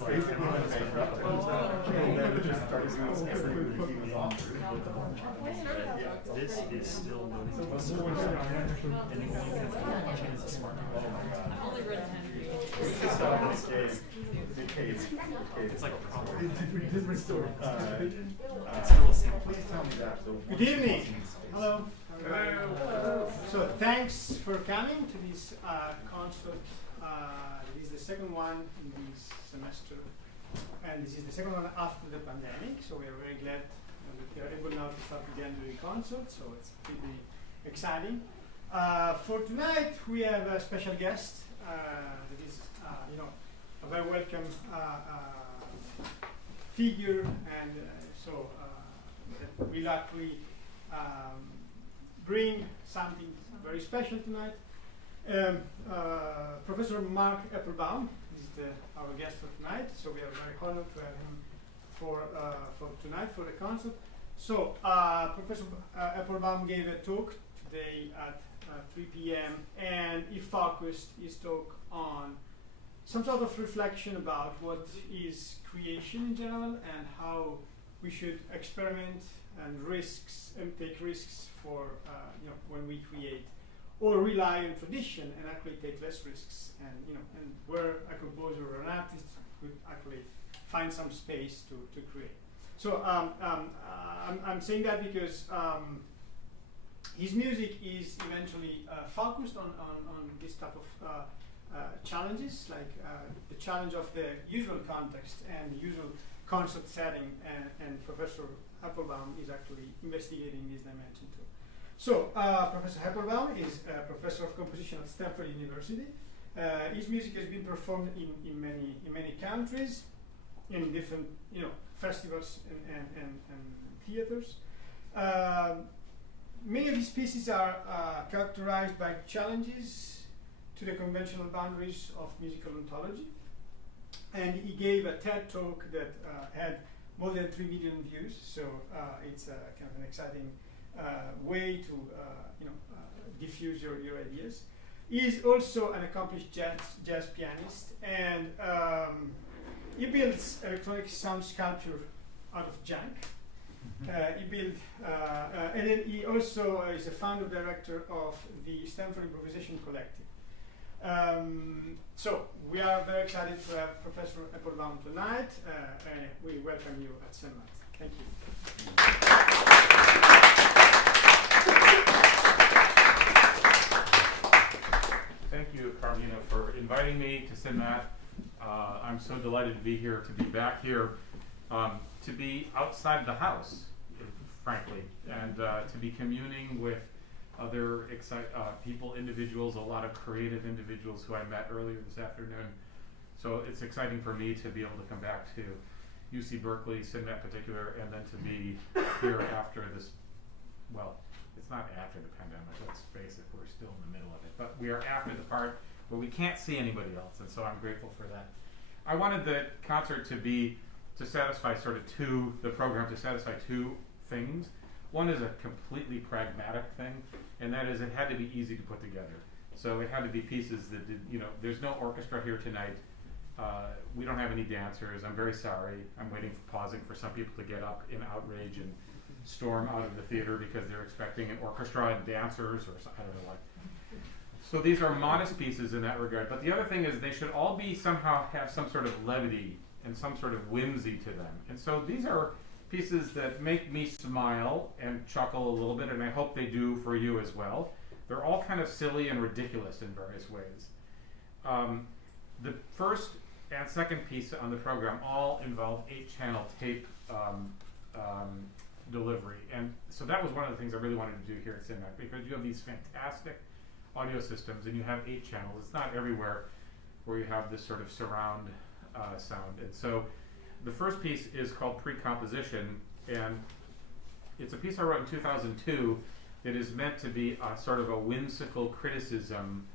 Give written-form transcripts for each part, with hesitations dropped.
was like, this is still moving. And you can change the smart. Oh my god. I've only read 10 It's like a problem. Different story. Please tell me that. Good evening. Hello. So thanks for coming to this concert. This is the second one in this semester, and this is the second one after the pandemic. So we are very glad that we are able now to start again doing concerts. So it's pretty exciting. For tonight, we have a special guest. That is, a very welcome figure, and that will actually bring something very special tonight. Professor Mark Applebaum is our guest for tonight, so we are very honored to have him for tonight for the concert. So Professor Applebaum gave a talk today at 3 p.m. and he focused his talk on some sort of reflection about what is creation in general and how we should experiment and take risks for when we create, or rely on tradition and actually take less risks, and where a composer or an artist could actually find some space to create. So I'm saying that because his music is eventually focused on this type of challenges, like the challenge of the usual context and the usual concert setting, and Professor Applebaum is actually investigating this dimension too. So Professor Applebaum is a professor of composition at Stanford University. His music has been performed in many countries, in different festivals and theaters. Many of his pieces are characterized by challenges to the conventional boundaries of musical ontology. And he gave a TED talk that had more than 3 million views, so it's kind of an exciting way to diffuse your ideas. He is also an accomplished jazz pianist, and he builds electronic sound sculpture out of junk. And then he also is a founder director of the Stanford Improvisation Collective. So we are very excited to have Professor Applebaum tonight, and we welcome you at CENMAT. Thank you. Thank you, Carmina, for inviting me to CENMAT. I'm so delighted to be here, to be back here, to be outside the house, frankly, and to be communing with other people, individuals, a lot of creative individuals who I met earlier this afternoon. So it's exciting for me to be able to come back to UC Berkeley, CENMAT in particular, and then to be here after this. Well, it's not after the pandemic, let's face it, we're still in the middle of it. But we are after the part where we can't see anybody else, and so I'm grateful for that. I wanted the concert to satisfy the program to satisfy two things. One is a completely pragmatic thing, and that is it had to be easy to put together. So it had to be pieces that did, there's no orchestra here tonight. We don't have any dancers. I'm very sorry. I'm pausing for some people to get up in outrage and storm out of the theater because they're expecting an orchestra and dancers, or I don't know what. So these are modest pieces in that regard. But the other thing is they should all be somehow have some sort of levity and some sort of whimsy to them. And so these are pieces that make me smile and chuckle a little bit, and I hope they do for you as well. They're all kind of silly and ridiculous in various ways. The first and second piece on the program all involve 8-channel tape delivery. And so that was one of the things I really wanted to do here at CENMAT, because you have these fantastic audio systems and you have 8 channels. It's not everywhere where you have this sort of surround sound. And so the first piece is called Pre-Composition, and it's a piece I wrote in 2002 that is meant to be a sort of a whimsical criticism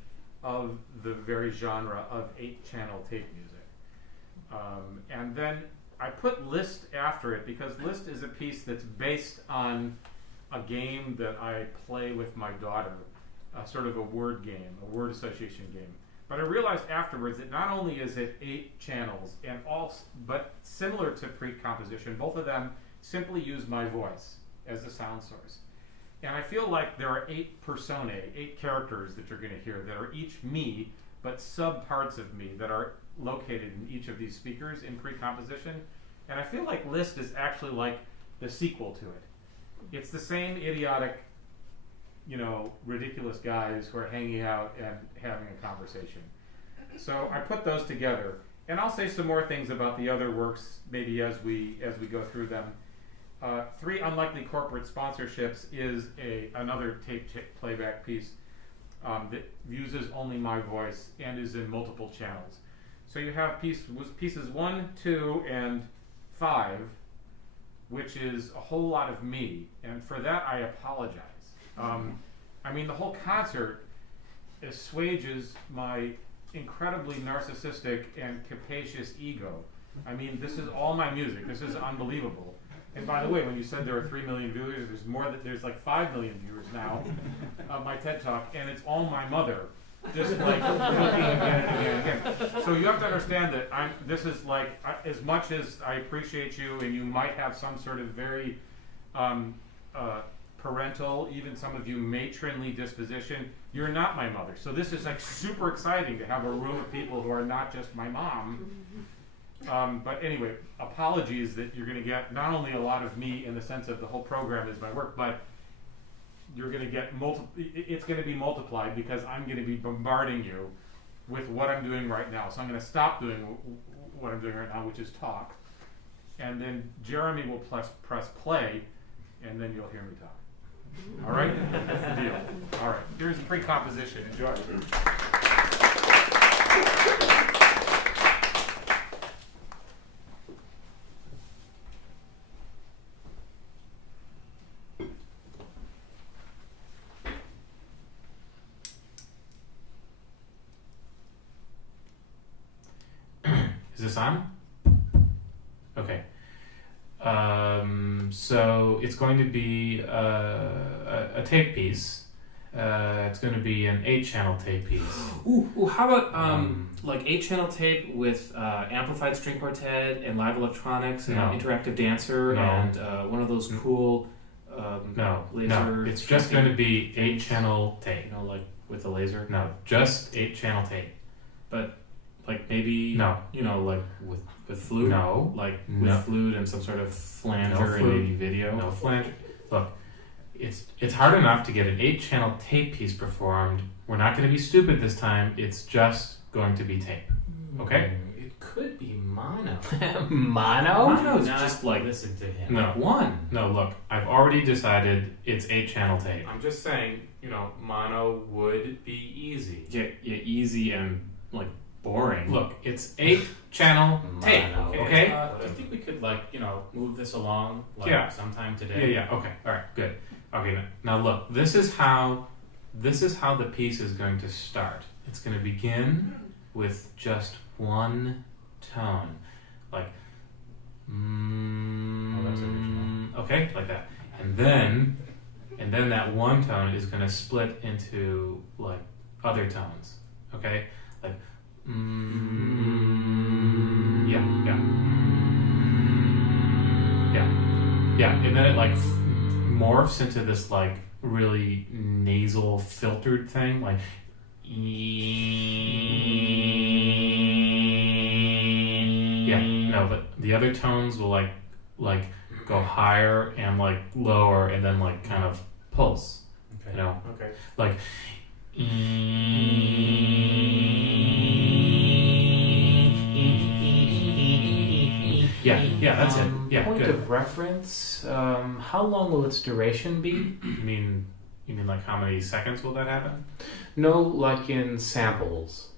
of the very genre of 8-channel tape music. And then I put Liszt after it because Liszt is a piece that's based on a game that I play with my daughter, sort of a word game, a word association game. But I realized afterwards that not only is it 8 channels, but similar to pre-composition, both of them simply use my voice as the sound source. And I feel like there are 8 personae, 8 characters that you're going to hear that are each me, but sub-parts of me that are located in each of these speakers in pre-composition. And I feel like Liszt is actually like the sequel to it. It's the same idiotic, ridiculous guys who are hanging out and having a conversation. So I put those together, and I'll say some more things about the other works maybe as we go through them. 3 Unlikely Corporate Sponsorships is another tape playback piece that uses only my voice and is in multiple channels. So you have pieces 1, 2, and 5, which is a whole lot of me, and for that I apologize. The whole concert assuages my incredibly narcissistic and capacious ego. This is all my music. This is unbelievable. And by the way, when you said there are 3 million viewers, there's like 5 million viewers now of my TED Talk, and it's all my mother, just like looking again and again and again. So you have to understand that this is like, as much as I appreciate you, and you might have some sort of very parental, even some of you matronly disposition, you're not my mother. So this is like super exciting to have a room of people who are not just my mom. But anyway, apologies that you're going to get not only a lot of me in the sense of the whole program is my work, but you're going to get it's going to be multiplied because I'm going to be bombarding you with what I'm doing right now. So I'm going to stop doing what I'm doing right now, which is talk. And then Jeremy will press play, and then you'll hear me talk. All right? That's the deal. All right. Here's pre-composition. Enjoy. Is this on? Okay. So it's going to be a tape piece. It's going to be an 8-channel tape piece. Ooh, how about like 8-channel tape with amplified string quartet and live electronics and an interactive dancer and one of those cool laser. No, it's just going to be 8-channel tape. Like with a laser. No, just 8-channel tape. But like maybe like with flute. No, like with flute and some sort of flanger and maybe video. No flanger. Look, it's hard enough to get an 8-channel tape piece performed. We're not going to be stupid this time. It's just going to be tape. Okay? It could be mono. Mono? Mono's just like listen to him. No. Like one. No, look, I've already decided it's 8-channel tape. I'm just saying, mono would be easy. Yeah, easy and like boring. Look, it's 8-channel tape. Okay? Do you think we could move this along sometime today? Yeah. Okay. All right. Good. Okay. Now look, this is how the piece is going to start. It's going to begin with just one tone, like that's original. Okay, like that, and then that one tone is going to split into like other tones. Okay, like yeah, and then it like morphs into this like really nasal filtered thing, like but the other tones will like go higher and like lower and then like kind of pulse. Okay. Okay. Like yeah, that's it. Yeah, point good. of reference, how long will its duration be? You mean like how many seconds will that happen? No, like in samples.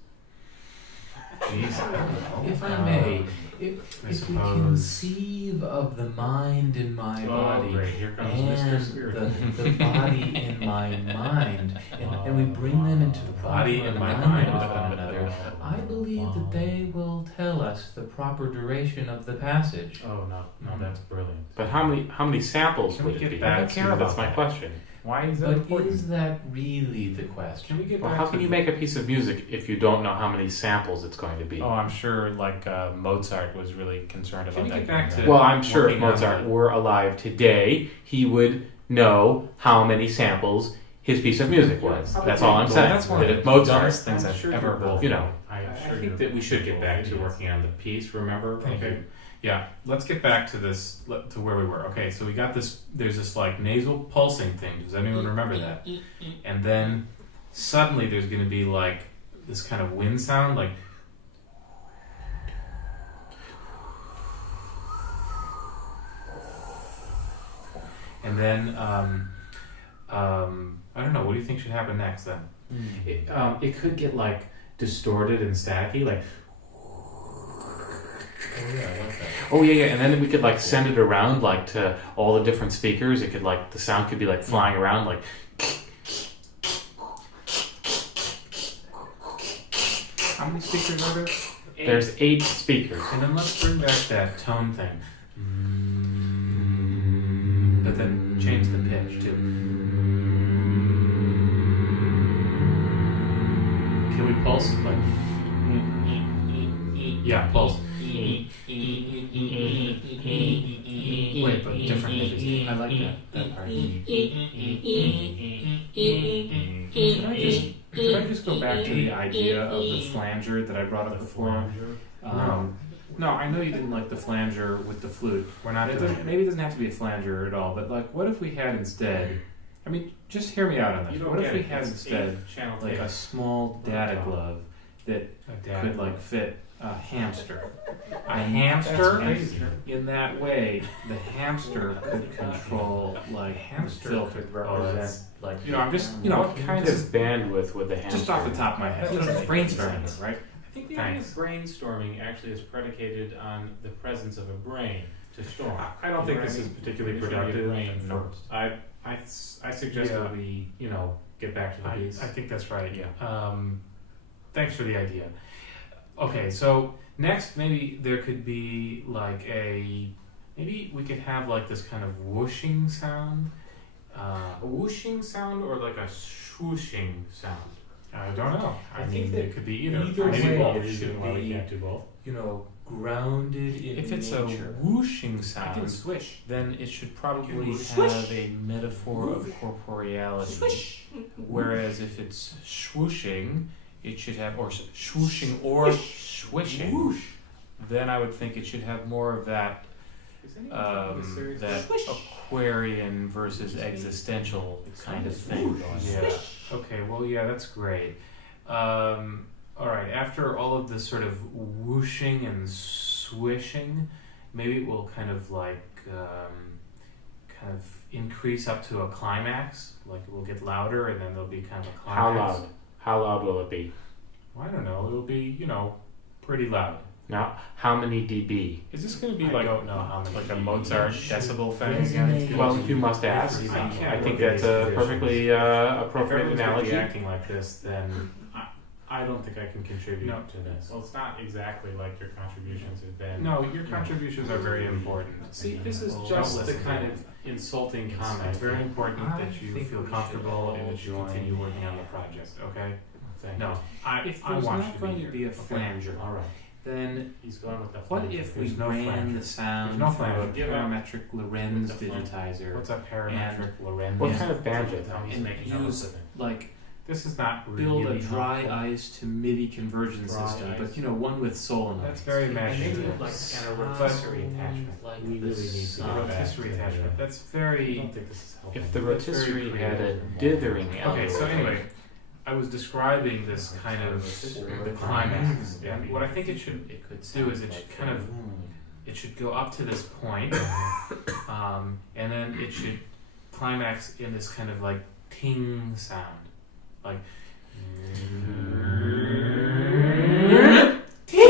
Jeez, I don't know. If I may, if we conceive of the mind in my body great. Here comes and Mr. Spirit. the body in my mind, and we bring them into body proper in my alignment mind. with one another, I believe that they will tell us the proper duration of the passage. Oh no, that's brilliant. But how many samples Can we would get it be? back I to don't care about that's my that. question. Why is that important? Is that really the question? Can we get Well, back how to can you make a piece of music if you don't know how many samples it's going to be? Oh, I'm sure Mozart was really concerned about Can we that. get back to Well, I'm sure if working on Mozart the- were alive today, he would know how many samples his piece of music was. That's all I'm saying. That's one That of if the Mozart, dumbest things I've ever heard. you know, I think that we should get back to working on the piece, remember? Thank you. Yeah, let's get back to this, to where we were. Okay, so we got this, there's this like nasal pulsing thing. Does anyone remember that? And then suddenly there's going to be like this kind of wind sound, like. And then, I don't know, what do you think should happen next then? It could get like distorted and staticky, like. Oh yeah, I like that. oh yeah, and then we could like send it around like to all the different speakers. It could like, the sound could be like flying around like. How many speakers are there? There's 8 speakers. And then let's bring back that tone thing. But then change the pitch too. Can we pulse? Like, yeah, pulse. Wait, but different pitches. I like that part. Could I just go back to the idea of the flanger that I brought up before? No, I know you didn't like the flanger with the flute. We're not doing it. Maybe it doesn't have to be a flanger at all, but like, what if we had instead? I mean, just hear me out on this. What if we had instead like a small data glove that could like fit a hamster? A hamster? In that way, the hamster could control like hamster could represent like I'm just What kind of bandwidth would the hamster? just off the top of my head. Just brainstorming, right? I think the idea of brainstorming actually is predicated on the presence of a brain to storm. I don't think this is particularly There should be a productive. brain No. first. I suggest Yeah. that we get back to the piece. I think that's right, yeah. Thanks for the idea. Okay, so next maybe there could be like maybe we could have like this kind of whooshing sound. A whooshing sound or like a swooshing sound? I don't know. I I think mean, that it could be either. either Maybe way both. it should Why we be, can't do both? grounded in If it's nature. a whooshing I sound, can swish. then it should probably Swish. have a metaphor of corporeality. Whereas if it's swooshing, it should have, or swooshing or swishing, Whoosh. then I would think it should have more of that that Aquarian versus existential kind of thing going on. Yeah. Okay. Well, yeah, that's great. All right. After all of this sort of whooshing and swishing, maybe it will kind of like increase up to a climax. Like it will get louder, and then there'll be kind of a How climax. loud? How loud will it be? Well, I don't know. It'll be pretty loud. Now, how many dB? Is this going to be I like don't know how many like a dB. Mozart decibel thing again? Well, if you must ask, I think that's a perfectly If appropriate everyone's going to be analogy. acting like this, then I don't think I can contribute No. to this. Well, it's not exactly like your contributions have been. No, your contributions are very important. See, this is Well, just don't the listen kind to of insulting It's comment. very important I that you think feel we should comfortable and all that you join continue working on the hands. project, okay? Thank No, If I there's want not you to going be to here. be a Okay. flanger, All right. then He's going with the what flanger. if we There's no ran flanger. the sound There's no from a flanger. Give up. parametric Lorenz With the flanger. digitizer what's a parametric Lorenz? What Yeah. kind of bandwidth? Now he's and making up use something. like This is not build really a dry helpful. ice to MIDI conversion Dry system, ice. but one with solenoids. That's very And maybe imaginative. like and a rotisserie attachment. Like We the really need to A sun. get back rotisserie to attachment. That's I very. don't think this is helpful. If the That's very rotisserie had a creative. dithering Okay, element. so anyway, I was describing this kind of the climax. And what I think it should do is it should kind of it should go up to this point, and then it should climax in this kind of like ting sound, like ting.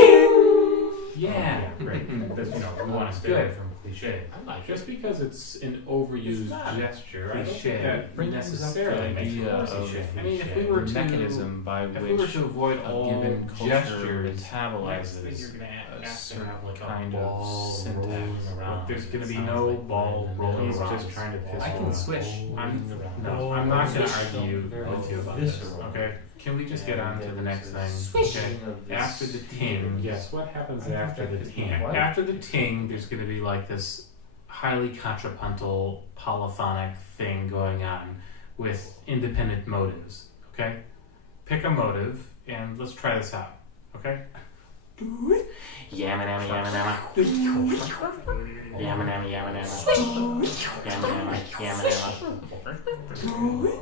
Yeah, Great. But, we want to stay Good. away from cliche. Just because it's an overused It's not gesture, I don't think cliche. that Brings up necessarily the makes it idea more of cliche. I mean, if we were the to mechanism by if we were which to avoid a all given culture gestures, Next thing metabolizes you're gonna has to certain have like a kind ball of syntax. rolling around. Like, there's It going to be sounds no like ball rolling He's around. just trying to piss I you can off. switch. I'm rolling not going to around. argue with you about this. Visceral. Okay, can we just get on to the next thing? Swish. Okay. After the ting, Yes, what happens after the ting? After the ting, there's going to be like this highly contrapuntal polyphonic thing going on with independent motives. Okay, pick a motive and let's try this out. Okay. Yamanama, yamanama. Yamanama, yamanama. Yamanama, yamanama.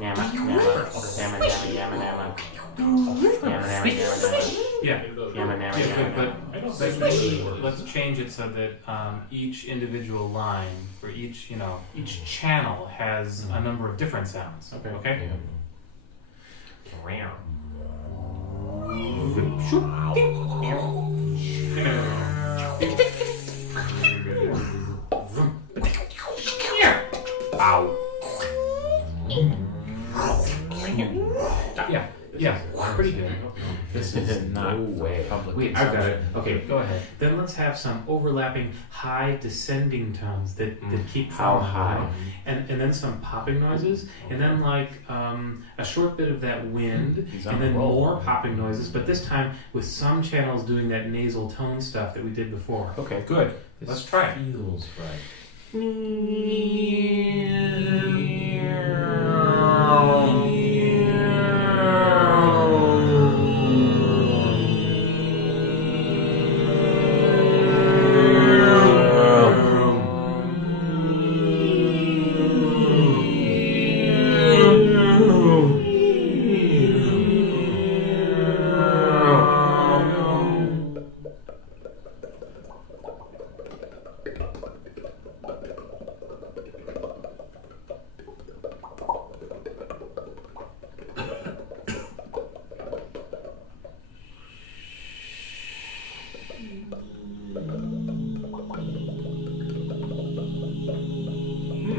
Yama, yama. Yamanama, yamanama. Yamanama, yamanama. Yeah. Yamanama, Yeah, yamanama. but maybe let's change it so that each individual line or each channel has a number of different sounds. Okay. Ow. Yeah, pretty good. This is not way. public Wait, I've got it. consumption. Okay, go ahead. Then let's have some overlapping high descending tones that keep How falling, high? and then some popping noises, and then like a short bit of that wind, He's on and a then roll. more popping noises, but this time with some channels doing that nasal tone stuff that we did before. Okay. Good. This Let's try it. feels right.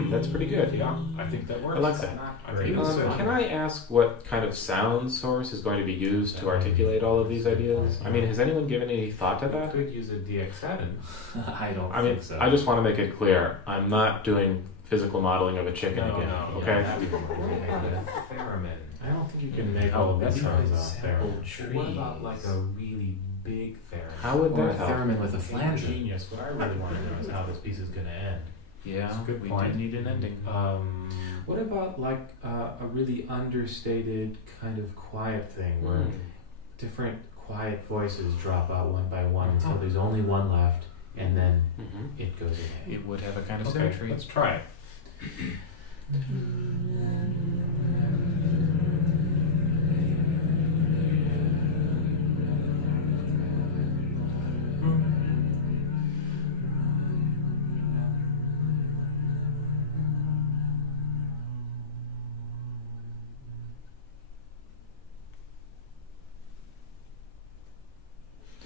That's pretty good. Yeah, I think that works. I like that. I think it's good. Can I ask what kind of sound source is going to be used to articulate all of these ideas? I mean, has anyone given any thought to I that? could use a DX7. I don't I mean, think so. I just want to make it clear, I'm not doing physical modeling of a chicken again, okay? Theremin. I don't think you can make all of these sounds out there. What about like a really big theremin? How would Or a that help? theremin with a flanger. Genius. What I really want to know is how this piece is going to end. Yeah, That's a good we point. did need an ending. What about like a really understated kind of quiet thing where different quiet voices drop out one by one until there's only one left, and then Mhm. it goes away. It would have a kind of Okay, symmetry. let's try it.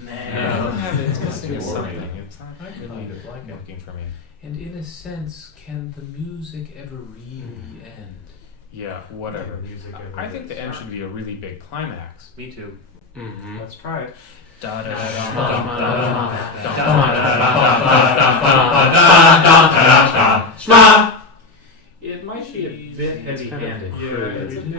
I don't have it. It's missing Too something. worried. It's not really working for me. And in a sense, can the music ever really end? Yeah, whatever. Can music ever I think the end start? should be a really big climax. Me too. Mhm. Let's try it. It might be a bit heavy-handed. Yeah,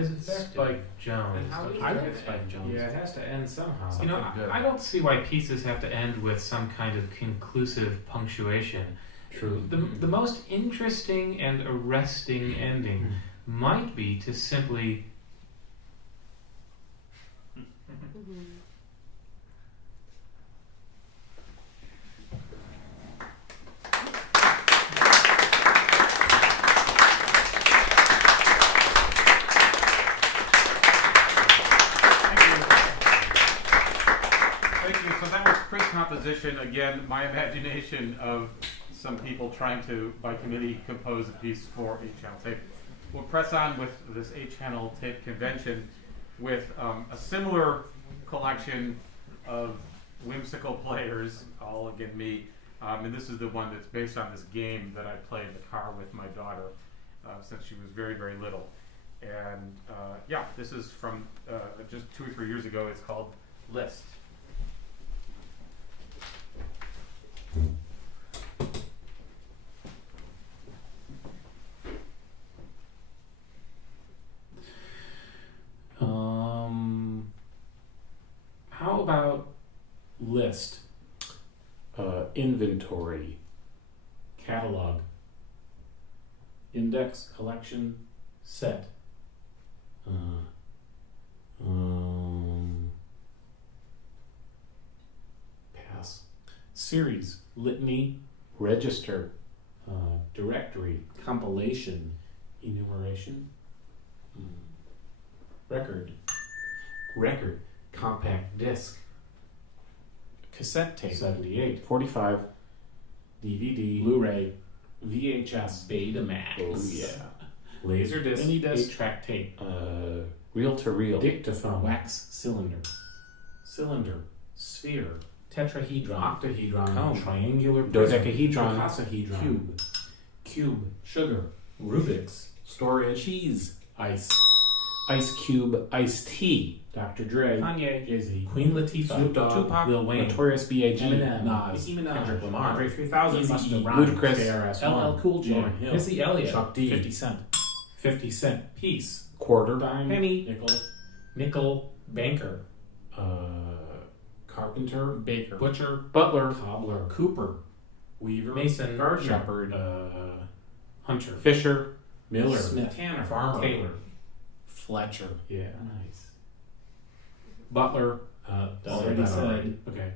it's it's Spike Jones. And how do you I get think Spike Jones? Yeah, it has to end somehow. Something good. I don't see why pieces have to end with some kind of conclusive punctuation. True. The most interesting and arresting ending might be to simply Thank you. So that was pre-composition. Again, my imagination of some people trying to, by committee, compose a piece for 8-channel tape. We'll press on with this 8-channel tape convention with a similar collection of whimsical players, all again me. And this is the one that's based on this game that I play in the car with my daughter since she was very, very little. And yeah, this is from just 2 or 3 years ago. It's called List. list, inventory, catalog, index, collection, set, pass, series, litany, register, directory, compilation, enumeration, record, compact disc, cassette tape, 78, 45, DVD, Blu-ray, VHS, Betamax, oh yeah, laser disc, mini disc, 8-track tape, reel-to-reel, dictaphone, wax cylinder, sphere, tetrahedron, octahedron, cone, triangular, dodecahedron, icosahedron, cube, sugar, Rubik's, storage, cheese, ice cube, iced tea, Dr. Dre, Kanye, Jay-Z, Queen Latifah, Snoop Dogg, Tupac, Lil Wayne, Notorious B.I.G., Eminem, Nas, Nicki Minaj, Kendrick Lamar, Andre 3000, Eazy-E, Busta Rhymes, Ludacris, LL Cool J, Lauryn Hill, Missy Elliott, Chuck D, 50 Cent, 50 cent piece, quarter, dime, penny, nickel, banker, carpenter, baker, butcher, butler, cobbler, cooper, weaver, mason, gardener, shepherd, hunter, fisher, miller, Smith, tanner, farmer, tailor, Fletcher, yeah, Nice. butler, already said. Okay.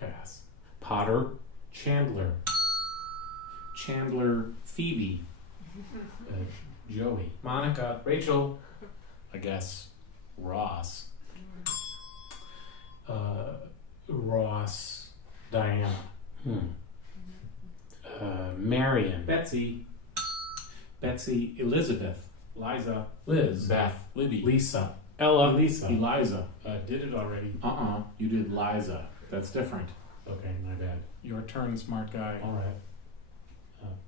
Pass. Potter, Chandler, Phoebe, Joey, Monica, Rachel, I guess Ross, Ross, Diana, Marion, Betsy, Elizabeth, Liza, Liz, Beth, Libby, Lisa, Ella, Elisa, Eliza. Did it already? You did Liza. That's different. Okay, my bad. Your turn, smart guy. All right.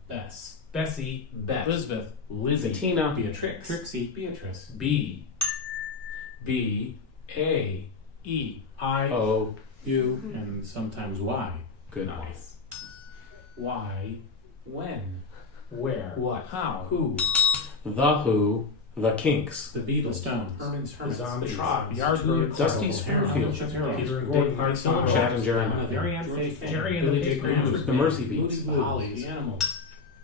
Bess, Bessie, Beth, Elizabeth, Lizzie, Bettina, Beatrix, Trixie, Beatrice, B, A, E, I, O, U, and sometimes Y. good Nice. Why, when, where, What? how, who, Who, the Kinks, the Beatles, Stones, Herman's Hermits, the Zombies, Troggs, the Yardbirds, Dusty Harold, Springfield, Peter and Dave Gordon, Clark, Silver, Chad and Jeremy, Jerry and Faith, Jerry and Billy the J. Big Graham, Band, the Mercy Beats, the Hollies,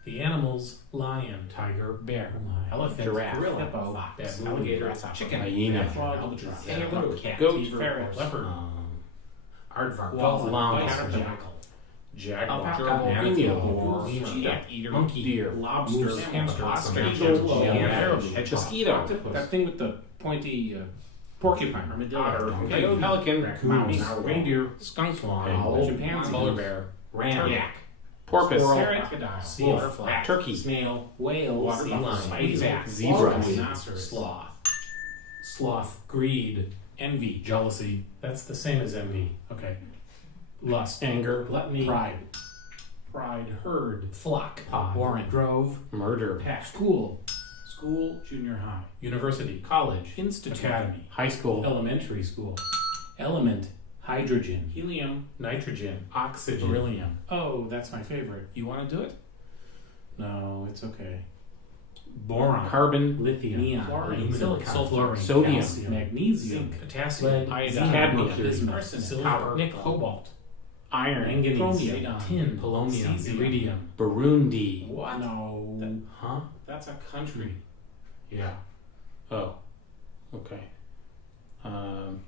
the Animals, lion, tiger, bear, elephant, giraffe, gorilla, hippo, fox, baboon, alligator, grasshopper, chicken, hyena, frog, albatross, kangaroo, cat, goat, ferret, leopard, aardvark, dolphin, dolphin, caterpillar, jackal, alpaca, gerbil, emu, cheetah, eater, monkey, deer, lobster, moose, hamster, oscar, eagle, hedgehog, mosquito, that thing with the pointy porcupine, armadillo, coyote, pelican, mouse, raccoon, reindeer, skunk, owl, chimpanzee, polar bear, ram, yak, porpoise, squirrel, parrot, crocodile, wolf, butterfly, turkey, snail, whale, water sea buffalo, lion, zebra, zebra, rhinoceros, sloth, greed, envy, jealousy. That's the same as envy. Okay. Lust, anger, gluttony, pride, herd, flock, pod, warrant, drove, murder, pack, school, junior high, university, college, institute, academy, high school, elementary school, element, hydrogen, helium, nitrogen, oxygen, beryllium. Oh, that's my favorite. You want to do it? No, it's okay. Boron, carbon, lithium, neon, chlorine, silicon, sulfur, sodium, calcium, magnesium, zinc, potassium, lead, iodine, cadmium, bismuth, arsenic, silver, copper, nickel, cobalt, iron, manganese, chromium, tin, polonium, cesium. Burundi. What? No. Huh? That's a country. Yeah. Oh, okay.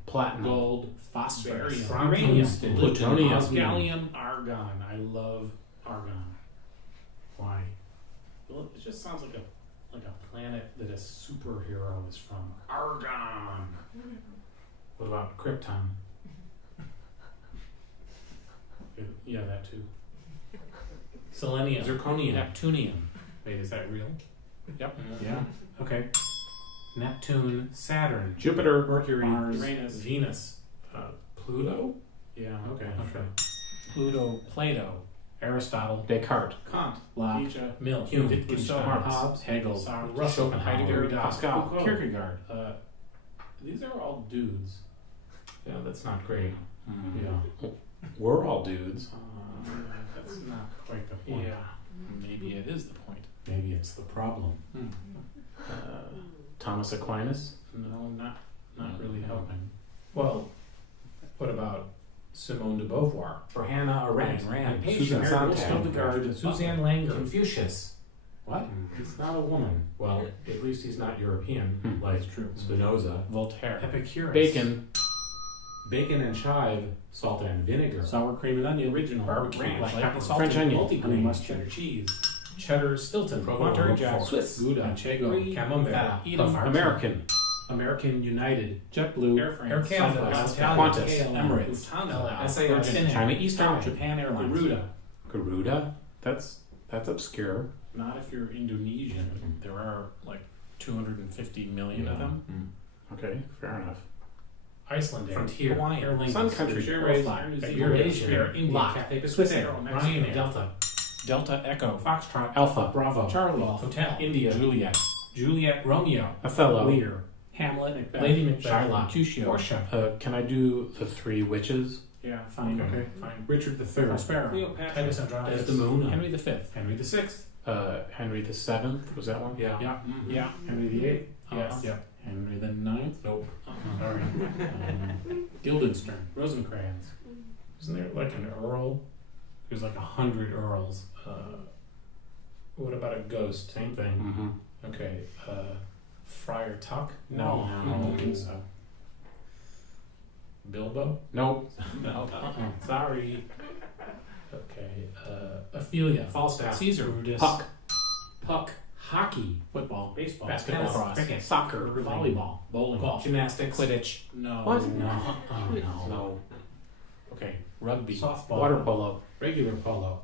Platinum, Gold, phosphorus, Strontium, uranium, plutonium, gallium, argon. I love argon. Why? Well, it just sounds like a planet that a superhero is from. Argon. What about Krypton? Yeah, that too. Selenium, zirconium, Neptunium. Wait, is that real? Yep. Yeah. Okay. Neptune, Saturn, Jupiter, Mercury, Mars, Uranus, Venus, Pluto. Yeah. Okay. Pluto, Plato, Aristotle, Descartes, Kant, Locke, Nietzsche, Mill, Hume, Wittgenstein, Marx, Hobbes, Hegel, Russell, Heidegger, Pascal, Foucault, Kierkegaard. These are all dudes. Yeah, that's not great. Yeah. We're all dudes. That's not quite the point. Yeah. Maybe it is the point. Maybe it's the problem. Thomas Aquinas. No, not really helping. Well, what about Simone de Beauvoir? For Hannah Arendt, Rand, Susan Sontag, Hildegard, Suzanne Langer, Confucius. What? He's not a woman. Well, at least he's not European, like true. Spinoza. Voltaire, Epicurus, Bacon and chive, salt and vinegar. sour cream and onion, Original barbecue, ranch, black like pepper, French onion, multigrain, honey mustard, mustard, cheese, cheddar, Stilton, Monterey Jack, Swiss, Gouda, Manchego, Brie, Camembert, Feta, Edam, American. American United, JetBlue, Air France, Air Canada, Italian, Qantas, KLM, Emirates, Lufthansa, SAS, SAS, China Eastern, Japan Airlines, Garuda. That's obscure. Not if you're Indonesian. There are like 250 million of them. Okay, fair enough. Iceland Air, Frontier, Hawaiian, Air Lingus, Sun Country, Airways, Aeroflot, Air New Zealand, Malaysian, Air India, Lot, Cathay Pacific, Swiss Air, Aero, Mexico, Ryanair, Delta, Delta Echo, Foxtrot, Alpha, Bravo, Charlie, Golf, Hotel, India, Juliet, Romeo, Othello. Lear, Hamlet, Macbeth, Lady Macbeth, Shylock, Mercutio, Portia. Can I do the three witches? Yeah, fine. Okay. Fine. Richard III, Prospero, Cleopatra, Titus Andronicus, Desdemona, Henry V, Henry VI. Henry the Seventh, was that one? Yeah. Yeah, Mhm. yeah. Henry VIII. Yes. Yeah. Henry the Ninth. Nope. Sorry. Guildenstern. Rosencrantz. Isn't there like an earl? There's like 100 earls. What about a ghost? Same thing. Mm-hmm. Okay. Friar Tuck? No, I don't think so. Bilbo? Nope. No. Sorry. Okay. Ophelia. Falstaff. Caesar. Brutus. Puck. Hockey. Football. Baseball. Basketball. Tennis, Cross. cricket. Soccer. Volleyball. Bowling. Golf. Gymnastics. Quidditch. No. What? No. No. Okay. Rugby. Softball. Water polo. Regular polo.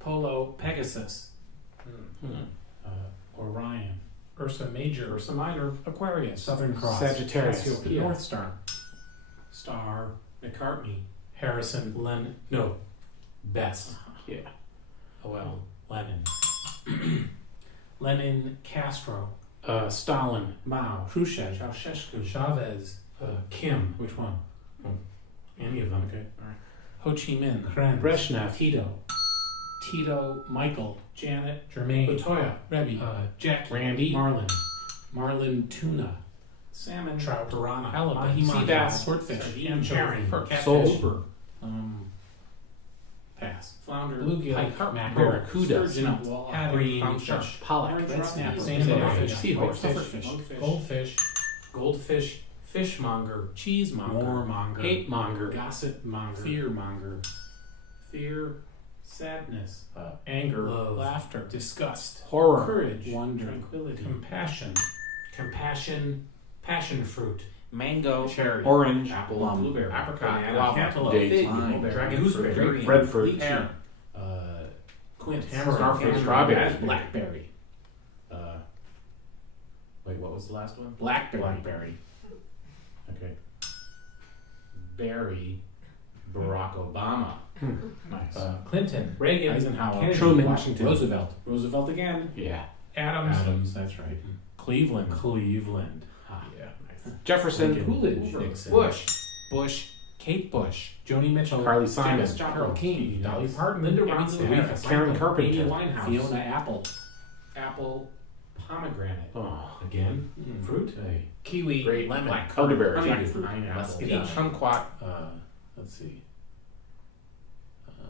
Polo. Pegasus. Orion. Ursa Major. Ursa Minor. Aquarius. Southern Cross. Sagittarius. Cassiopeia. North Star. Star. McCartney. Harrison. No. Best. Yeah. Oh well. Lenin. Lenin. Castro. Stalin. Mao. Khrushchev. Ceausescu. Chavez. Kim. Which one? Any of them. Okay. All right. Ho Chi Minh. Krenz. Brezhnev. Tito. Michael. Janet. Jermaine. Latoya. Rebbe. Jack. Randy. Marlin. Tuna. Salmon. Trout. Piranha. Halibut. Mahi-mahi. Sea bass. Swordfish. Sardine. Herring. Catfish. Sole. Pass. Flounder. Bluegill. Pike. Carp. Mackerel. Barracuda. Sturgeon. Walleye. Haddock. Green. Clownfish. Pollock. Orange Red rock, snapper. eel, Sailfish. Seahorse. Pufferfish. Monkfish. Goldfish. Goldfish. Fishmonger. Cheesemonger. Warmonger. Hate monger. Gossip monger. Fearmonger. Fear. Sadness. Anger. Love. Laughter. Disgust. Horror. Courage. Wonder. Tranquility. Compassion. Compassion. Passion fruit. Mango. Cherry. Orange. Apple. Plum. Blueberry. Apricot. Banana. Guava. Cantaloupe. Date. Fig. Lime. Dragon Gooseberry. fruit. Breadfruit. Lychee. Pear. Quince. Hammer. Starfish. Strawberry. Blackberry. Wait, what was the last one? Blackberry. Blackberry. Okay. Berry. Barack Obama. Nice. Clinton. Reagan. Eisenhower. Kennedy. Truman. Washington. Roosevelt. Roosevelt again. Yeah. Adams. That's right. Cleveland. Cleveland. Yeah. Nice. Jefferson. Lincoln. Coolidge. Nixon. Bush. Kate Bush. Joni Mitchell. Carly Simon. Janis Joplin. Carole King. Dolly Parton. Linda Amy Ronstadt. Harris. Karen Carpenter. Amy Winehouse. Fiona Apple. Apple. Pomegranate. Oh. Again. Fruit. Kiwi. Great. Lemon. Black Elderberry. Jackfruit. Pineapple. Muscadine. Peach. Kumquat. Let's see.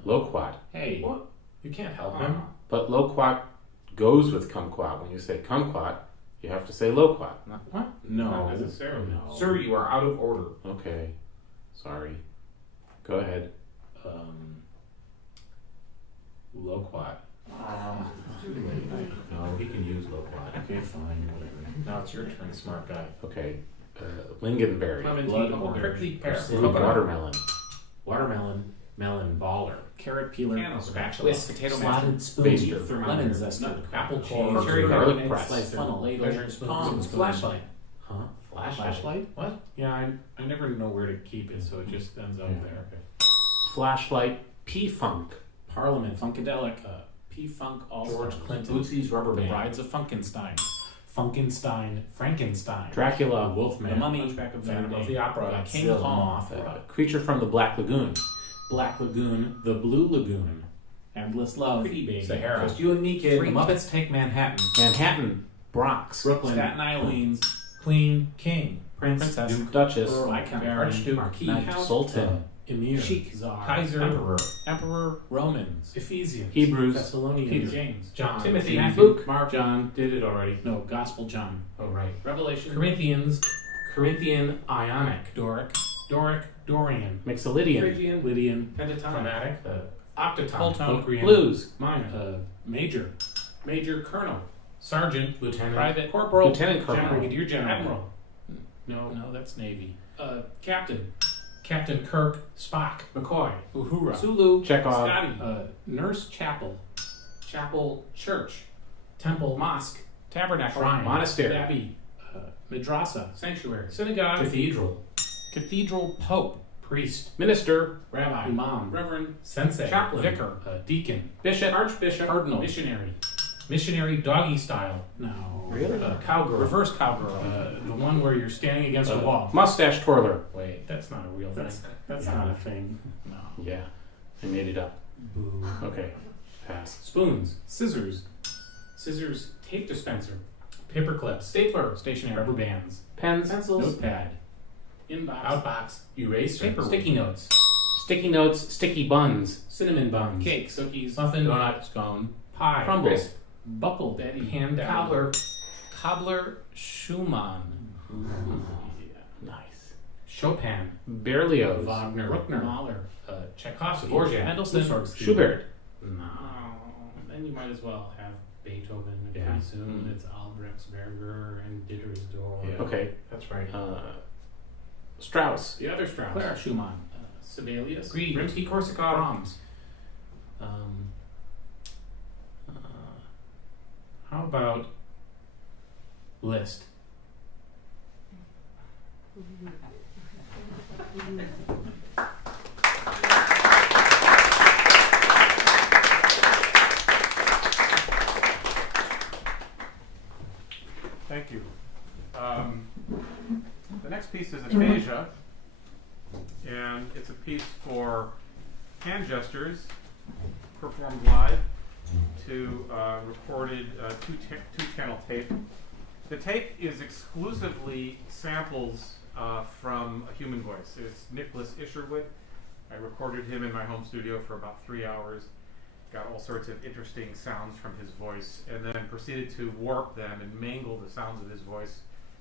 Loquat. Hey. What? You can't help him. But loquat goes with kumquat. When you say kumquat, you have to say loquat. What? No. Not necessarily. No. Sir, you are out of order. Okay. Sorry. Go ahead. Loquat. No, he can use loquat. Okay, fine. Whatever. Now it's your turn, smart guy. Okay. Lingonberry. Clementine, Blood prickly pear, orange. Watermelon. watermelon, melon baller, Carrot peeler. Candle, Spatula. whisk, potato Slotted masher, spoon. baster, Lemon thermometer, zester. nut, Apple cheese, core. cherry garlic egg press. slicer, Funnel. ladle, Measuring spoon. tongs, flashlight. Huh? Flashlight. What? Yeah, I never know where to keep it, so it just ends up there. Flashlight. P-Funk. Parliament. Funkadelic. P-Funk. George Clinton. Bootsy's Rubber Band. The Brides of Funkenstein. Frankenstein. Dracula. Wolfman. The Mummy. Hunchback of Phantom Notre of Dame. the Opera. King Kong. Mothra. Creature from the Black Lagoon. Black Lagoon. The Blue Lagoon. Endless Love. Pretty Baby. Sahara. Just you and me, kid. The Muppets Take Manhattan. Manhattan. Bronx, Brooklyn, Staten Island, Queens, Queen, King, Princess, Duke, Duchess, Earl, Viscount, Baron, Archduke, Marquis, Knight, Count, Sultan, Emir, Sheik, Czar, Kaiser, Emperor, Romans, Ephesians, Hebrews, Thessalonians, Peter, James, John, Timothy, Matthew, Luke, Mark, John, did it already. no, Gospel John, Oh, right. Revelation, Corinthians, Corinthian, Ionic, Doric, Dorian, Mixolydian, Phrygian, Lydian, pentatonic, chromatic, octatonic, whole-tone, Locrian, Blues, minor, Major, Colonel, Sergeant, Lieutenant, Private, Corporal, Lieutenant Colonel, General, Brigadier General, Admiral. No, that's Navy, Captain, Captain Kirk, Spock, McCoy, Uhura, Sulu, Chekhov, Scotty, Nurse Chapel, Chapel, Church, Temple, Mosque, Tabernacle, Shrine, Monastery, Abbey, Madrasa, Sanctuary, Synagogue, Cathedral, Cathedral, Pope, Priest, Minister, Rabbi, Imam, Reverend, Sensei, Chaplain, Vicar, Deacon, Bishop, Archbishop, Cardinal, Missionary, doggy style, no, Really? Cowgirl, reverse cowgirl, the one where you're standing against a wall. Mustache twirler. Wait, that's not a real thing. That's Yeah. not a thing. No. Yeah, I made it up. Boo. Okay, pass. Spoons, Scissors, tape dispenser, paper clips, stapler, stationery, rubber bands, Pens, pencils, notepad, inbox, outbox, eraser, paper, sticky notes, sticky notes, sticky buns, cinnamon buns, cakes, cookies, muffin, donut, scone, pie, crumbles, crisp, buckle, Betty, hand cobbler, cobbler, Schumann, nice. Chopin, Berlioz, Wagner, Bruckner, Mahler, Tchaikovsky, Dvorak, Mendelssohn, Mussorgsky, Schubert. No, then you might as well have Beethoven. And Yeah. pretty soon it's Albrechtsberger and Dittersdorf. Yeah. Okay, That's right. Strauss, The other Strauss. Clara Schumann, Sibelius. Grieg, Rimsky-Korsakov. Brahms. How about Liszt? Thank you. The next piece is aphasia, and it's a piece for hand gestures performed live to recorded two-channel tape. The tape is exclusively samples from a human voice. It's Nicholas Isherwood. I recorded him in my home studio for about 3 hours, got all sorts of interesting sounds from his voice, and then proceeded to warp them and mangle the sounds of his voice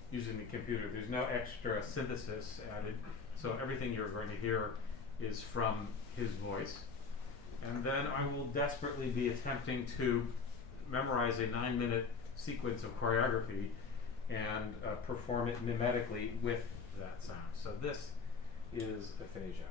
using the computer. There's no extra synthesis added, so everything you're going to hear is from his voice. And then I will desperately be attempting to memorize a 9-minute sequence of choreography and perform it mimetically with that sound. So this is aphasia.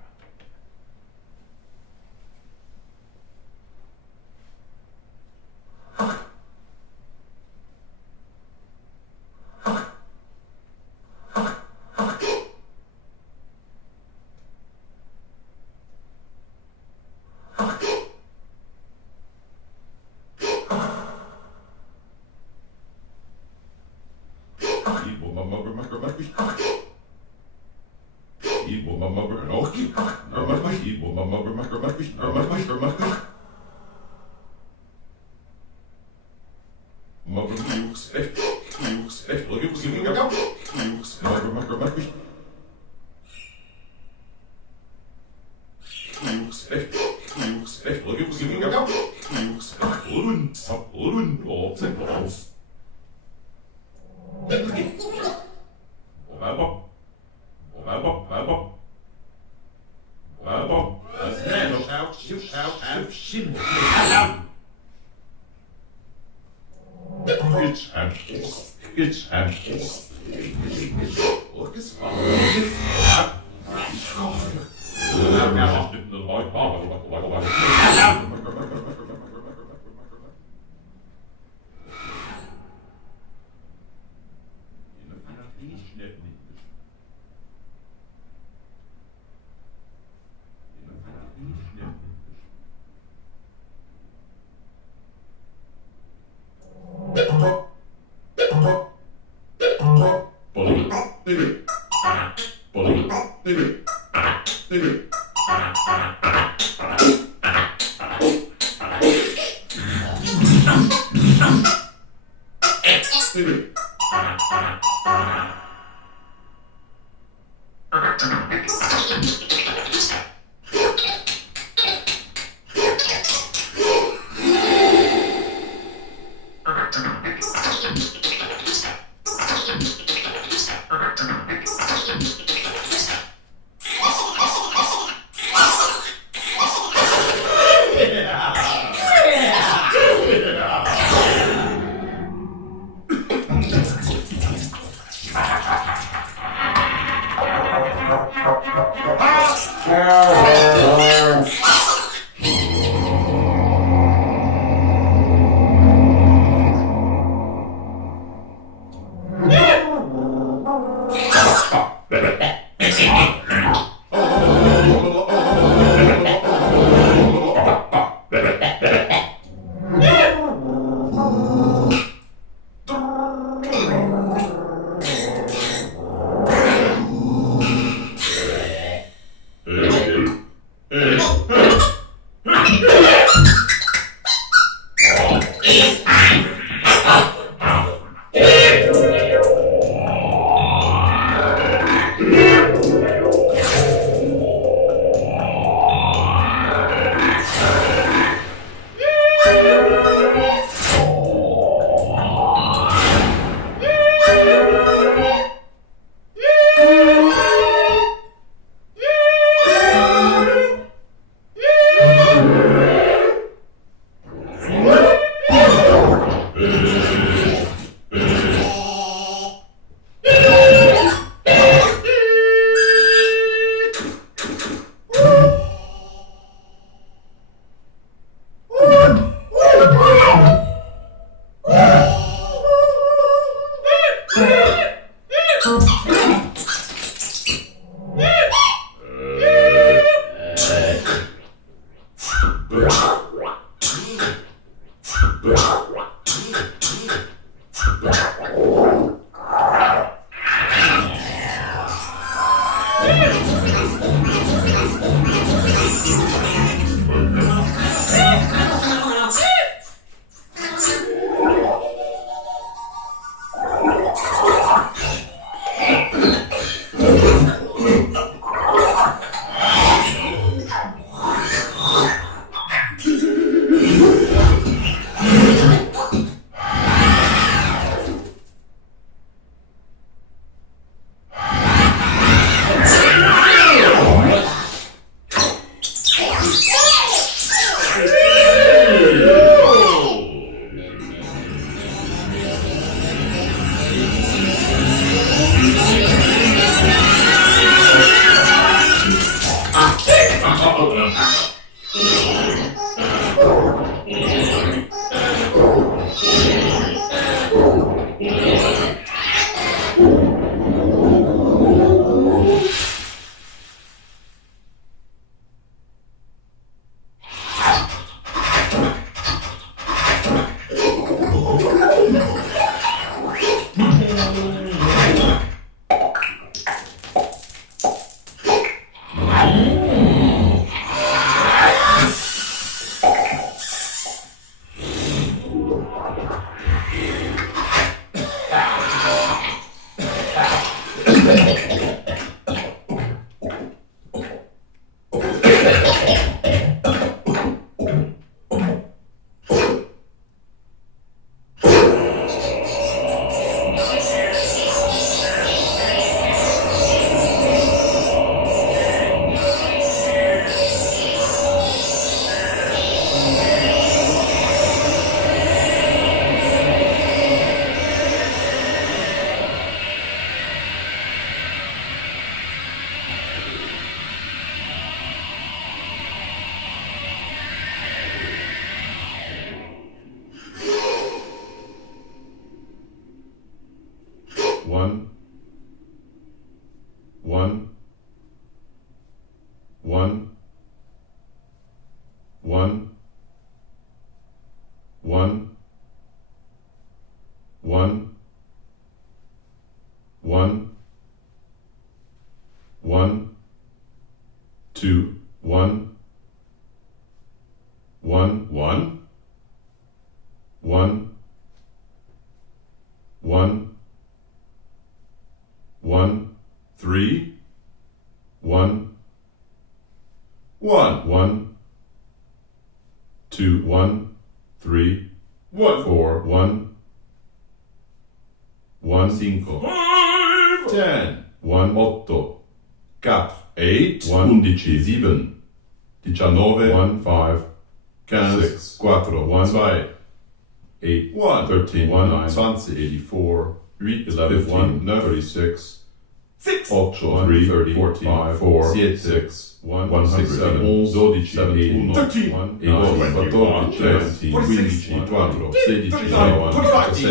8, 3, 14, 4, 6, 107, 12, 71, 13, 14, 15, 16, 12, 16, 21, 17,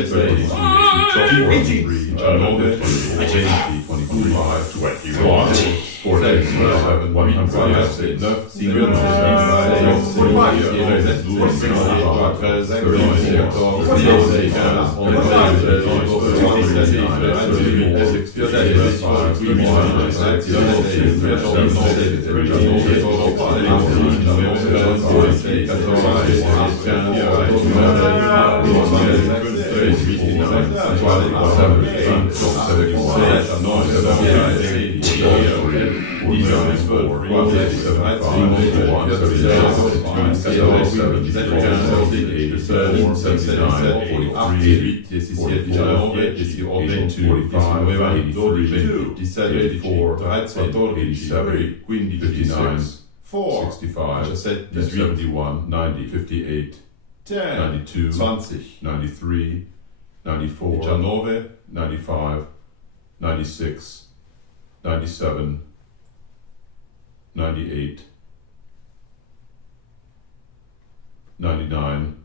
18, 19, 20, 25, 21, 47, 109, 65, 71, 90, 58, 92, 20, 93, 94, 19, 95, 96, 97, 98, 99,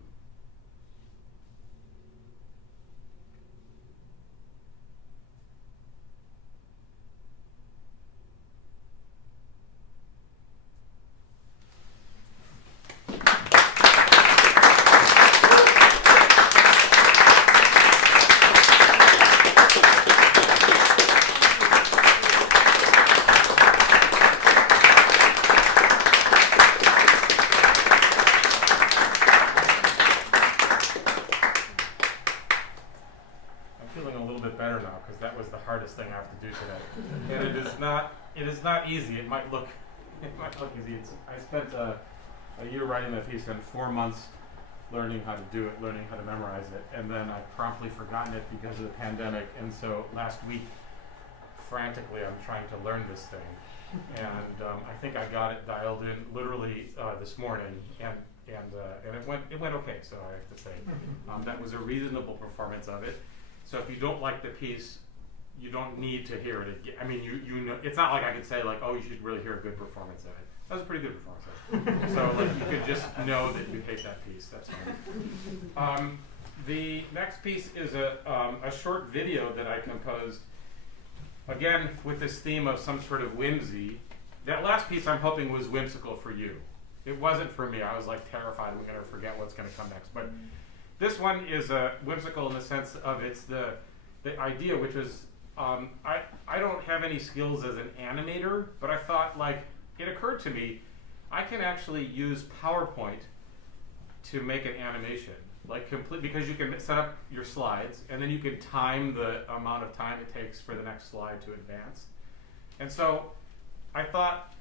thing I have to do today, and it is not easy. It might look easy. I spent a year writing that piece and 4 months learning how to do it, learning how to memorize it, and then I've promptly forgotten it because of the pandemic. And so last week, frantically, I'm trying to learn this thing, and I think I got it dialed in literally this morning, and it went okay. So I have to say that was a reasonable performance of it. So if you don't like the piece, you don't need to hear it again. I mean, you know, it's not like I could say like, oh, you should really hear a good performance of it. That was a pretty good performance of it. So like, you could just know that you hate that piece. That's fine. The next piece is a short video that I composed, again with this theme of some sort of whimsy. That last piece I'm hoping was whimsical for you. It wasn't for me. I was like terrified we're gonna forget what's gonna come next. But this one is whimsical in the sense of it's the idea, which is I don't have any skills as an animator, but I thought, like, it occurred to me, I can actually use PowerPoint to make an animation, like because you can set up your slides and then you can time the amount of time it takes for the next slide to advance. And so I thought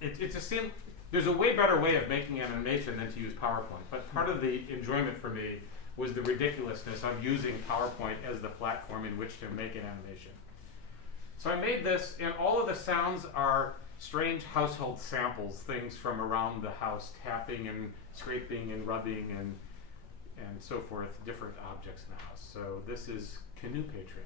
there's a way better way of making an animation than to use PowerPoint, but part of the enjoyment for me was the ridiculousness of using PowerPoint as the platform in which to make an animation. So I made this, and all of the sounds are strange household samples, things from around the house, tapping and scraping and rubbing and so forth, different objects in the house. So this is Canoe Patron.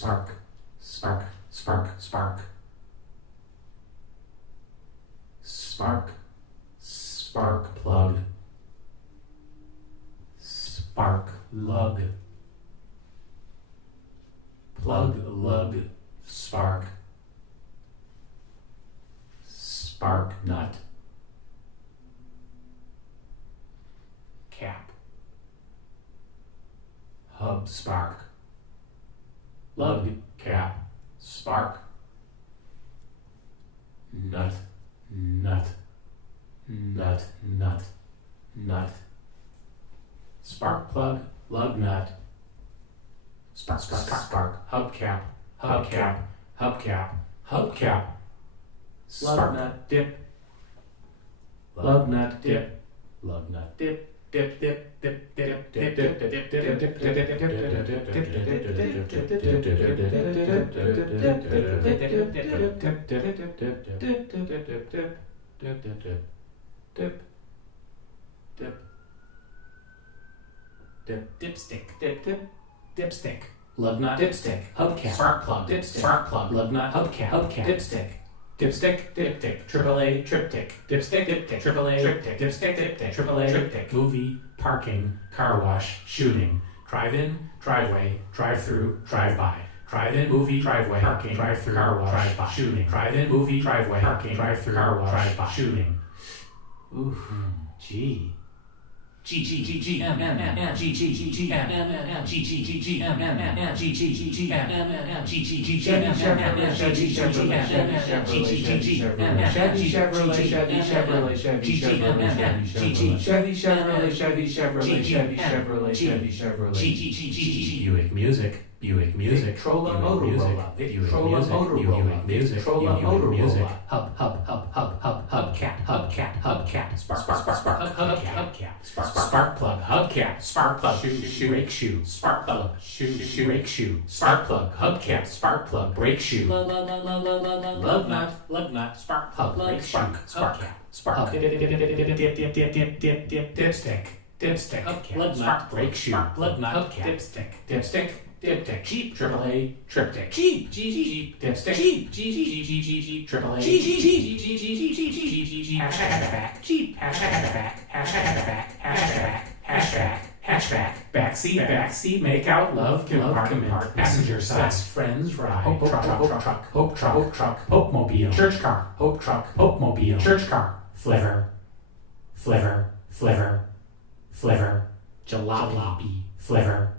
spark, spark, spark, spark. Spark, spark plug. Spark lug. Plug lug spark. Spark nut. Cap. Hub spark. Lug cap. Spark. Nut. Nut. Nut. Nut. Nut. Spark plug. Lug nut. Spark, spark, spark, spark, hubcap, hubcap, hubcap, hubcap, spark nut dip, lug nut dip, lug nut dip, dip, dip, dip, dip, dip, dip, dip, dip, dip, dipstick, dip, dip. Dipstick, lug nut, dipstick, hubcap, spark plug, dipstick, spark plug, lug nut, hubcap, hubcap, dipstick, dipstick, dipstick, AAA, triptych, dipstick, diptych, AAA, triptych, dipstick, diptych, AAA, triptych, movie, parking, car wash, shooting, drive-in, driveway, drive-through, drive-by, drive-in, movie, driveway, parking, drive-through, car wash, drive-by, shooting, drive-in, movie, driveway, parking, drive-through, car wash, drive-by, shooting. Ooh, gee. G G G G M M M G G G G M M M G G G G M M M G G G G M M M G G G G M M M G G G G M M M G G G G M M Chevy Chevrolet Chevy Chevrolet Chevy Chevrolet Chevy G Chevy Chevrolet Chevy Chevrolet Chevy Chevrolet Chevy Chevrolet G G G G Buick Music Buick Music Trolla Motorola Trolla Motorola Music Trolla Motorola Hub Hub Hub Hub Hub Hubcap Hubcap Hubcap Spark Spark Spark Spark Hubcap Spark plug hubcap spark plug shoe brake shoe spark plug shoe brake shoe spark plug hubcap spark plug brake shoe lug nut spark plug brake spark spark dip dipstick hubcap lug nut brake shoe lug nut dipstick dipstick Jeep AAA triptych Jeep dipstick Jeep AAA Jeep hatchback backseat make out love compartment passenger side friends ride hope truck hope mobile church car hope truck hope mobile church car flivver jalopy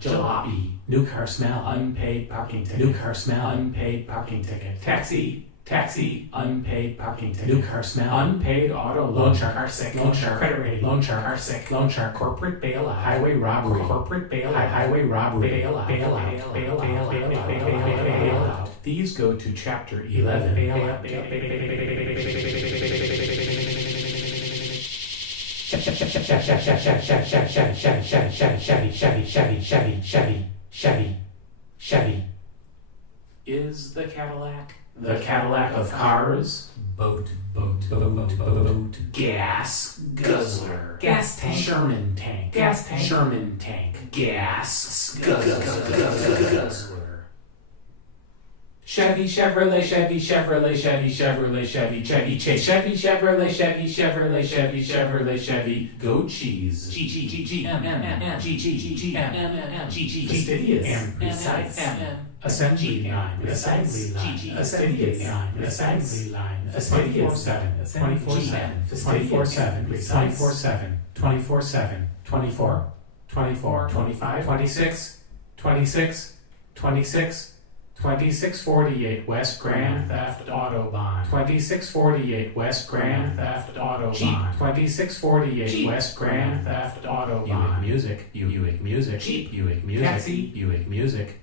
jalopy new car smell unpaid parking ticket taxi unpaid parking ticket new car smell unpaid auto loan shark car sick loan shark credit rating loan shark car sick loan shark corporate bailout highway robbery bailout these go to chapter 11 Chevy is the Cadillac of cars boat gas guzzler gas tank Sherman tank gas guzzler Chevy Chevrolet Chevy Chevrolet Chevy Chevrolet Chevy Chevy Chase Chevy Chevrolet Chevy Chevrolet Chevy Chevrolet Chevy goat cheese G M M G M M G fastidious and precise assembly line fastidious line fastidious 24/7 24 25 26 2648 West Grand Theft Autobahn 2648 West Grand Theft Autobahn 2648 West Grand Theft Autobahn Buick Music Jeep Buick Music Taxi Buick Music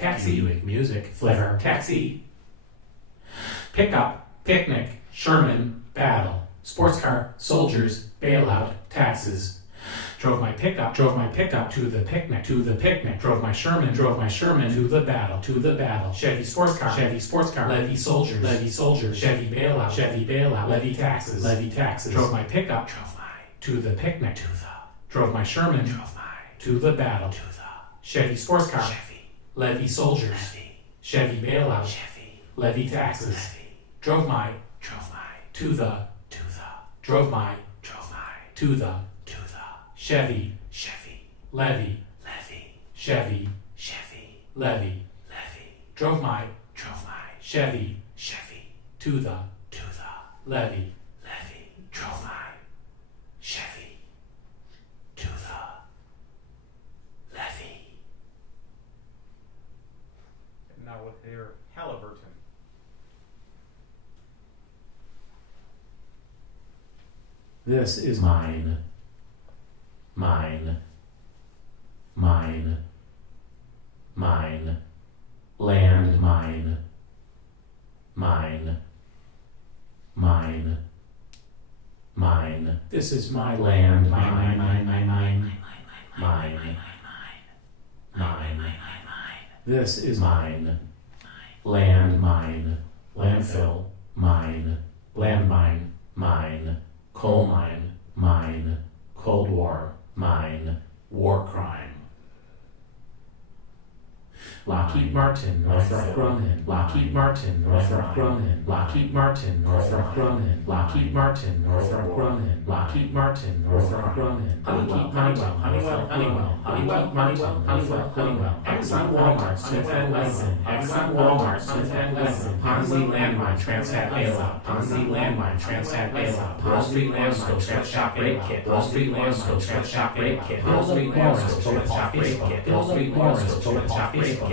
Taxi Buick Music Flivver Taxi Pickup Picnic Sherman Battle Sports car Soldiers Bailout Taxes Drove my pickup to the picnic, drove my Sherman to the battle, Chevy sports car, levy soldiers, Chevy bailout, levy taxes, drove my pickup, to the picnic, drove my Sherman, to the battle, Chevy sports car, levy soldiers, Chevy bailout. Chevy. Levy taxes. Levy. Drove my. To the. Drove my. To the. Chevy. Levy. Chevy. Levy. Drove my. Chevy. To the. Levy. Drove my. Chevy. To the. Levy. And now with their Halliburton. This is mine. Mine. Land mine. Mine. This is my land. Mine. This is mine. Land mine. Landfill. Mine. Landmine. Mine. Coal mine. Mine. Cold War. Mine. War crime. Lockheed Martin, Northrop Grumman. Lockheed Martin, Northrop Grumman. Lockheed Martin, Northrop Grumman. Lockheed Martin, Northrop Grumman. Lockheed Martin, Northrop Grumman. Honeywell. Exxon, Walmart, Smith & Wesson. Exxon, Walmart, Smith & Wesson. Ponzi landmine, Transat bailout. Ponzi landmine, Transat bailout. Wall Street Lamsco, sweatshop rape kit. Wall Street Lamsco, sweatshop rape kit. Wall Street Lamsco, sweatshop rape kit. Wall Street Lamsco, sweatshop rape kit.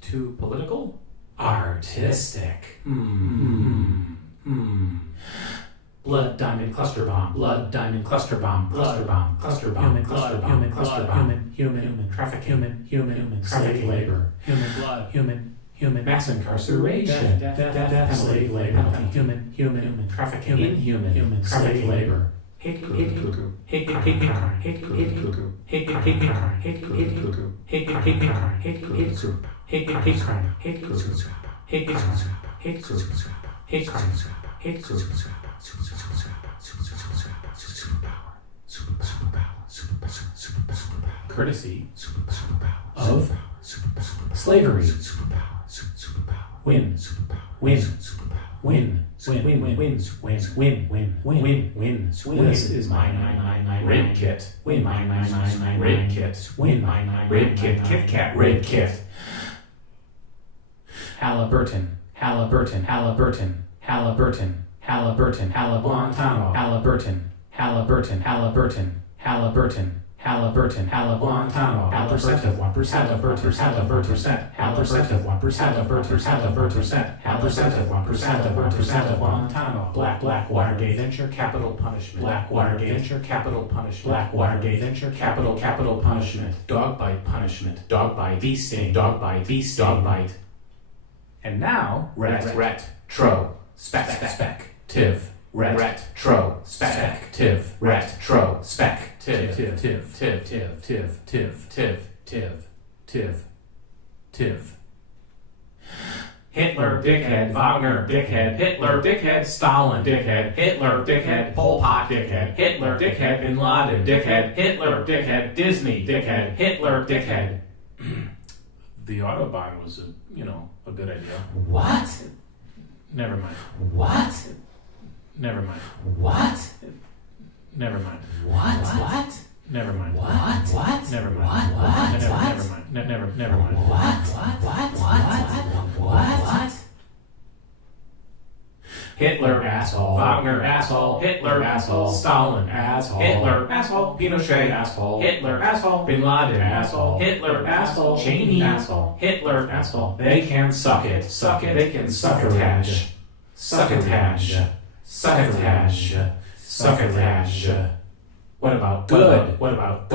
Too political? Artistic. Blood diamond cluster bomb. Blood diamond cluster bomb. Cluster bomb. Cluster bomb. Human cluster bomb. Cluster bomb. Human traffic. Human traffic labor. Human blood. Human mass incarceration. Death. Slave labor. Human traffic. Human slave labor. Hit cuckoo. Courtesy of slavery. Win. This is my rape kit. Rape kit. Rape kit. Kit Kat rape kit. Halliburton. Guantanamo. Halliburton, Guantanamo, Halliburton, 1%, Guantanamo, Black Watergate, venture capital punishment, Black Watergate, venture capital punishment, Black Watergate, venture capital punishment, dog bite punishment, dog bite, bee sting, dog bite, dog bite. And now, retro, spective, retrospective, retrospective. Hitler, dickhead, Wagner, dickhead, Hitler, dickhead, Stalin, dickhead, Hitler, dickhead, Pol Pot, dickhead, Hitler, dickhead, Bin Laden, dickhead, Hitler, dickhead, Disney, dickhead, Hitler, dickhead. The Autobahn was a good idea. What? Never mind. What? Never mind. What? Never mind. What? Never mind. What? Never mind. What? Never mind. Never mind. What? Hitler, asshole. Wagner, asshole. Hitler, asshole. Stalin, asshole. Hitler, asshole. Pinochet, asshole. Hitler, asshole. Bin Laden, asshole. Hitler, asshole. Cheney, asshole. Hitler, asshole. They can suck it. They can succotash. Succotash. What about good? What about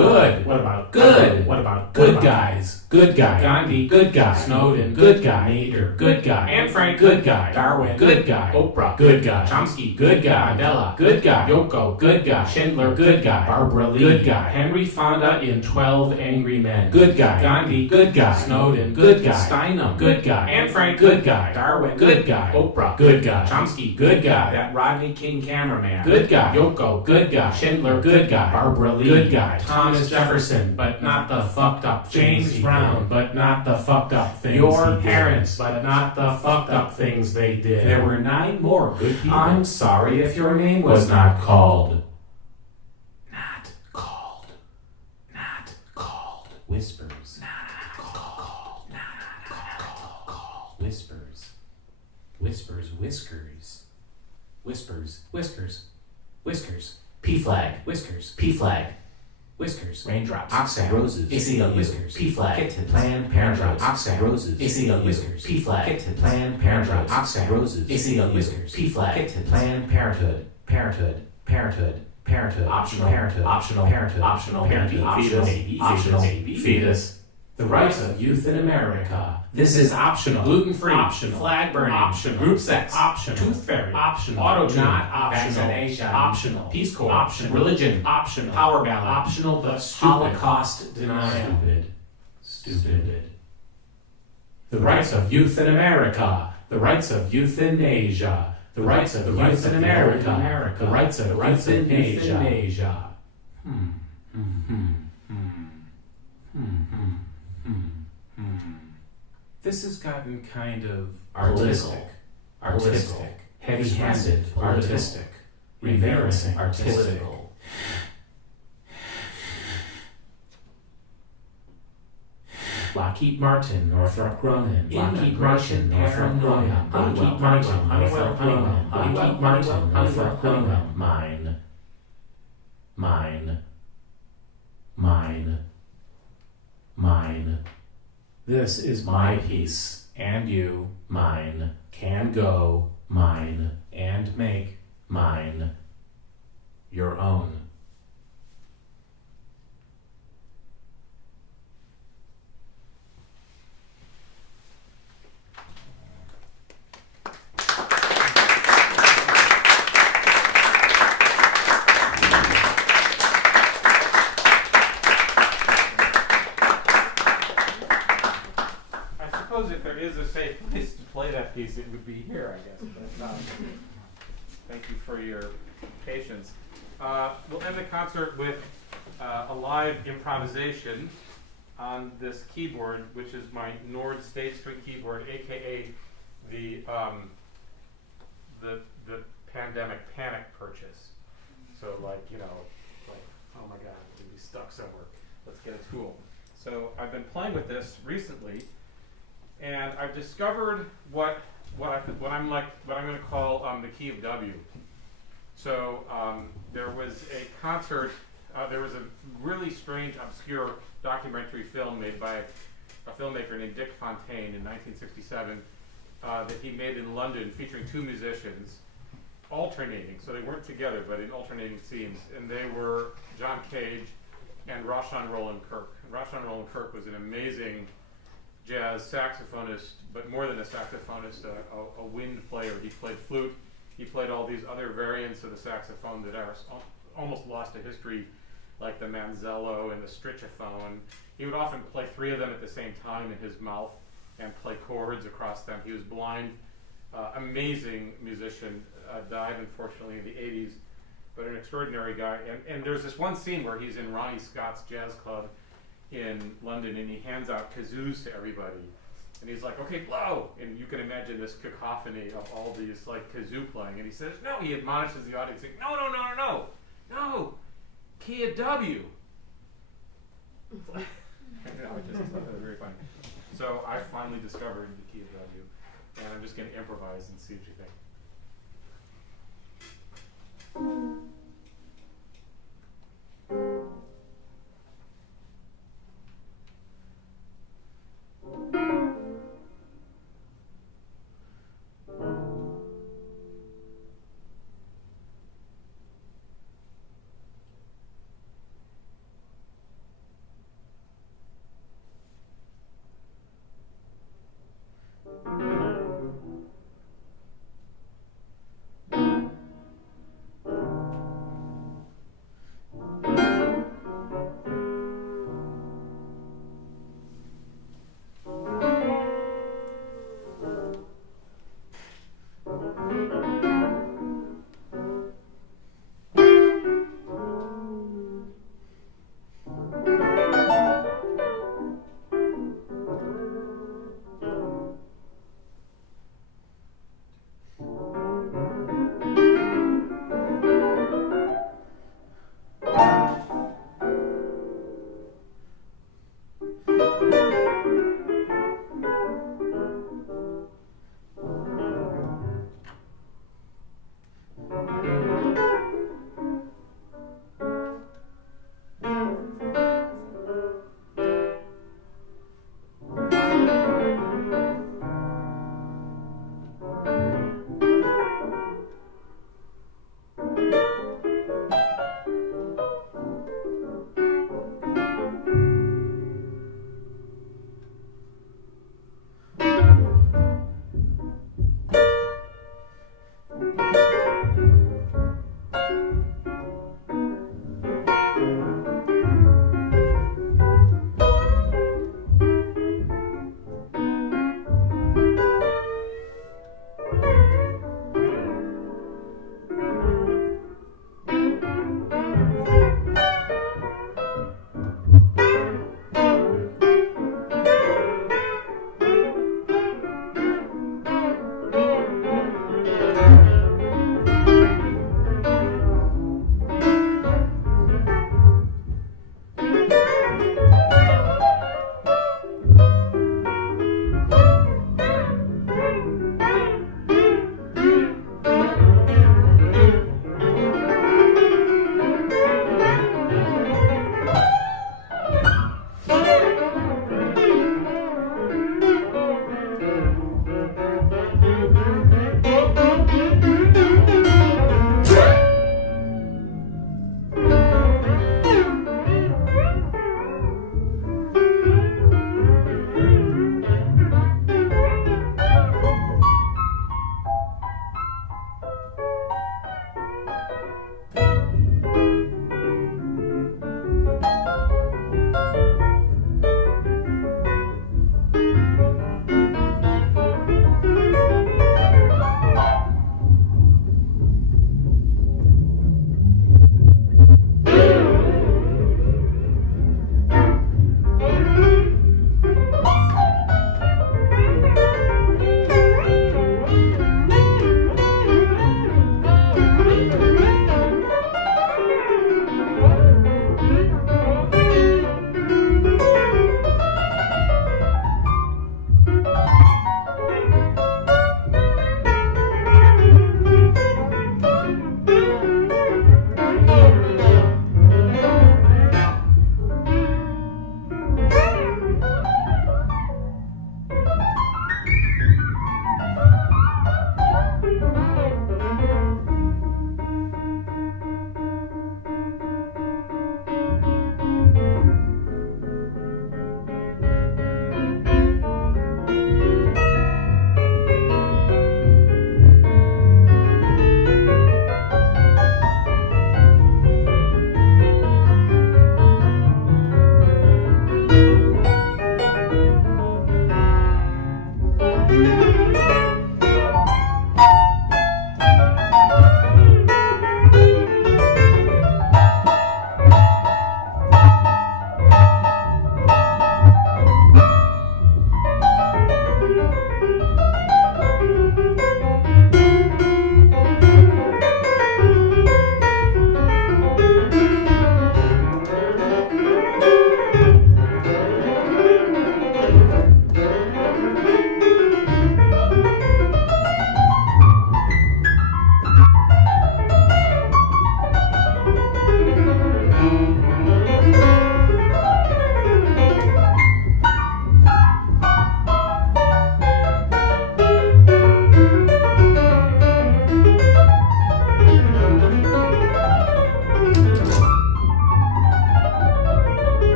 good guys? Good guy. Gandhi, good guy. Snowden, good guy. Nader, good guy. Anne Frank, good guy. Darwin, good guy. Oprah, good guy. Chomsky, good guy. Mandela, good guy. Yoko, good guy. Schindler, good guy. Barbara Lee, good guy. Henry Fonda in 12 Angry Men, good guy. Gandhi, good guy. Snowden, good guy. Steinem, good guy. Anne Frank, good guy. Darwin, good guy. Oprah, good guy. Chomsky, good guy. That Rodney King cameraman, good guy. Yoko, good guy. Schindler, good guy. Barbara Lee, good guy. Thomas Jefferson, but not the fucked up James Brown, clown, but not the fucked up things your parents, but not the fucked up things they did. There were 9 more good people. I'm sorry if your name was not called. Not called. Not called. Whispers. Not called. Not called. Whispers. Whispers. Whiskers. Whispers. Whiskers. Whiskers. P-flag. Whiskers. P-flag. Whiskers, raindrops, oxide, roses, ACLU, whiskers, P-flag, kitten, Planned Parenthood, oxide, roses, ACLU, whiskers, P-flag, kitten, Planned Parenthood, oxide, roses, ACLU, whiskers, P-flag, kitten, Planned Parenthood, Parenthood, Parenthood, Parenthood, optional, Parenthood, optional, Parenthood, optional, Parenthood, optional, optional, fetus. The rights of youth in America. This is optional. Gluten-free. Optional. Flag burning. Optional. Group sex. Optional. Tooth fairy. Optional. Auto not optional. Vaccination. Optional. Peace Corps. Optional. Religion. Optional. Power ballot. Optional but stupid. Holocaust denial. Stupid. The rights of youth in America. The rights of youth in Asia. The rights of the youth in America. The rights of youth in Asia. This has gotten kind of artistic, heavy-handed, artistic, embarrassing, artistic. Lockheed Martin, Northrop Grumman, Lockheed Martin, Northrop Grumman, Lockheed Martin, Northrop Grumman, Lockheed Martin, Northrop Grumman, mine. This is my piece, and you, mine, can go, mine, and make, mine, your own. Piece, it would be here, I guess. But, thank you for your patience. We'll end the concert with a live improvisation on this keyboard, which is my Nord State String keyboard, aka the pandemic panic purchase. So like, oh my God, I'm gonna be stuck somewhere. Let's get a tool. So I've been playing with this recently. And I've discovered what I'm going to call the key of W. So there was a concert. There was a really strange, obscure documentary film made by a filmmaker named Dick Fontaine in 1967 that he made in London, featuring 2 musicians alternating. So they weren't together, but in alternating scenes. And they were John Cage and Roshan Roland Kirk. And Roshan Roland Kirk was an amazing jazz saxophonist, but more than a saxophonist, a wind player. He played flute. He played all these other variants of the saxophone that are almost lost to history, like the manzello and the stritchophone. He would often play 3 of them at the same time in his mouth and play chords across them. He was blind, amazing musician, died unfortunately in the 80s, but an extraordinary guy. And there's this one scene where he's in Ronnie Scott's jazz club in London, and he hands out kazoos to everybody, and he's like, okay, blow, and you can imagine this cacophony of all these like kazoo playing, and he says, no, he admonishes the audience, saying, no, key of W. I just thought that was very funny. So I finally discovered the key of W, and I'm just going to improvise and see what you think.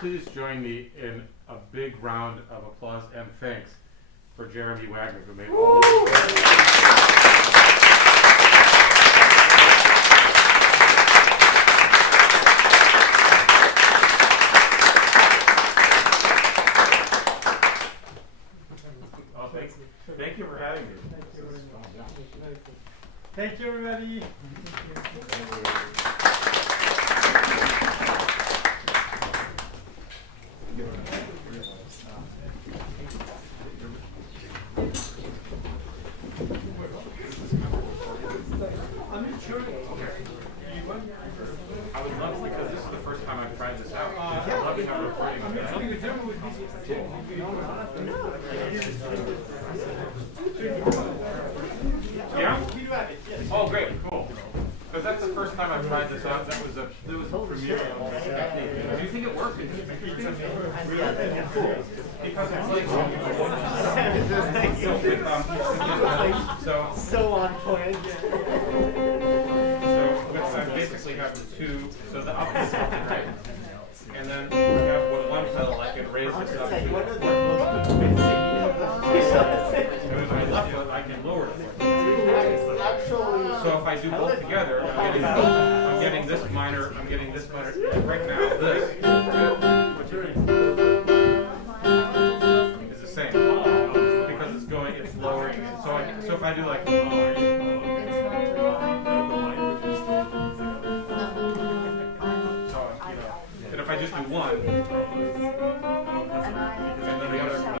please join me in a big round of applause and thanks for Jeremy Wagner, who made all this. Thank you for having me. Thank you, everybody. I would love to, because this is the first time I've tried this out. I'd love to have a recording of that. Yeah? Oh, great, cool. Because that's the first time I've tried this out. That was a premiere of this technique. Do you think it works? Cool. Because it's like so on point. I basically have the two, so the up is right, and then I have one pedal I can raise this up to. I can lower it. So if I do both together, I'm getting this minor, right now this is the same, because it's lowering it. So if I do like, if I just do one,